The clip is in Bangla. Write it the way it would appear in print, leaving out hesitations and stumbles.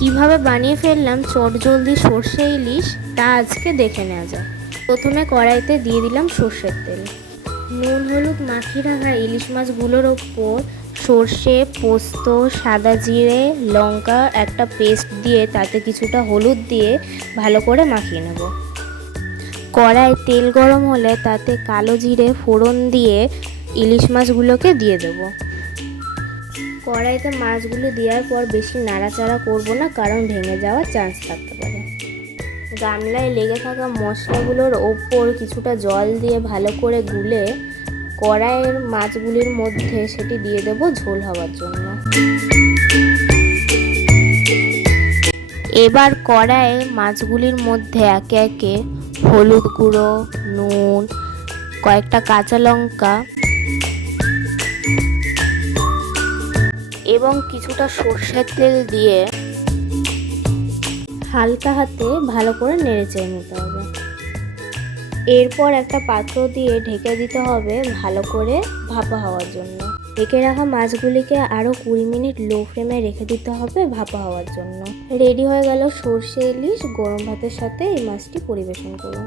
কিভাবে বানিয়ে ফেললাম চটজলদি সর্ষে ইলিশ তা আজকে দেখে নেওয়া যাক। প্রথমে কড়াইতে দিয়ে দিলাম সর্ষের তেল। নুন হলুদ মাখিয়ে রাখা ইলিশ মাছগুলোর ওপর সর্ষে, পোস্ত, সাদা জিরে, লঙ্কা একটা পেস্ট দিয়ে তাতে কিছুটা হলুদ দিয়ে ভালো করে মাখিয়ে নেব। কড়াই তেল গরম হলে তাতে কালো জিরে ফোড়ন দিয়ে ইলিশ মাছগুলোকে দিয়ে দেব। কড়াইতে মাছগুলো দেওয়ার পর বেশি নাড়াচাড়া করব না, কারণ ভেঙে যাওয়ার চান্স থাকতে পারে। গামলায় লেগে থাকা মশলাগুলোর ওপর কিছুটা জল দিয়ে ভালো করে গুলে কড়াইয়ের মাছগুলির মধ্যে সেটি দিয়ে দেব ঝোল হওয়ার জন্য। এবার কড়াইয়ে মাছগুলির মধ্যে একে একে হলুদ গুঁড়ো, নুন, কয়েকটা কাঁচা লঙ্কা এবং কিছুটা সর্ষের তেল দিয়ে হালকা হাতে ভালো করে নেড়েচেড়ে নিতে হবে। এরপর একটা পাত্র দিয়ে ঢেকে দিতে হবে ভালো করে ভাপা হওয়ার জন্য। ঢেকে রাখা মাছগুলিকে আরও 20 মিনিট লো ফ্লেমে রেখে দিতে হবে ভাপা হওয়ার জন্য। রেডি হয়ে গেল সর্ষে ইলিশ। গরম ভাতের সাথে এই মাছটি পরিবেশন করুন।